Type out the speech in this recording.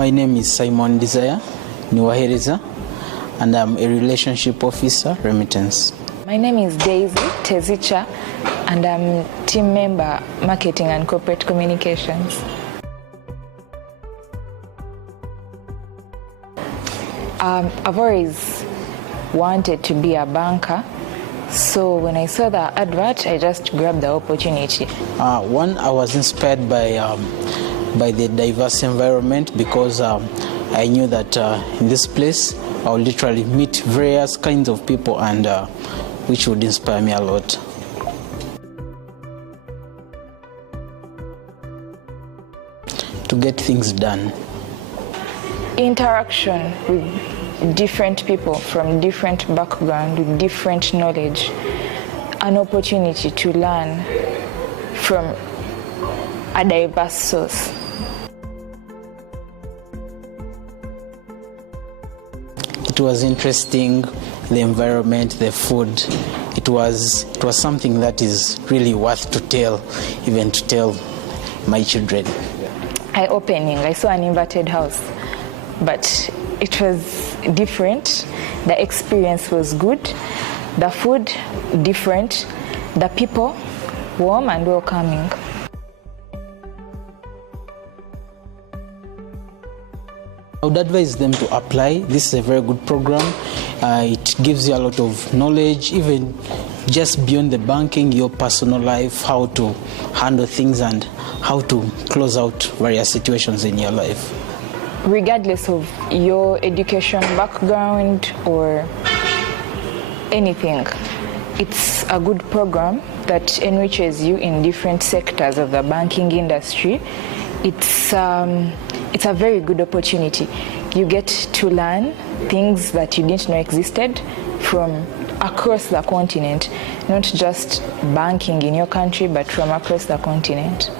My name is Simon Desire Niwahereza, and I'm a relationship officer, remittance. My name is Daisy Tezicha, and I'm team member, marketing and corporate communications. I've always wanted to be a banker, so when I saw the advert, I just grabbed the opportunity. One, I was inspired by the diverse environment, because I knew that in this place I would literally meet various kinds of people, and which would inspire me a lot. To get things done. Interaction with different people from different backgrounds, with different knowledge, an opportunity to learn from a diverse source. It was interesting, the environment, the food. It was something that is really worth to tell, even to tell my children. Eye-opening. I saw an inverted house, but it was different. The experience was good. The food, different. The people, warm and welcoming. I would advise them to apply. This is a very good program. It gives you a lot of knowledge, even just beyond the banking, your personal life, how to handle things and how to close out various situations in your life. Regardless of your education background or anything, it's a good program that enriches you in different sectors of the banking industry. It's a very good opportunity. You get to learn things that you didn't know existed from across the continent, not just banking in your country, but from across the continent.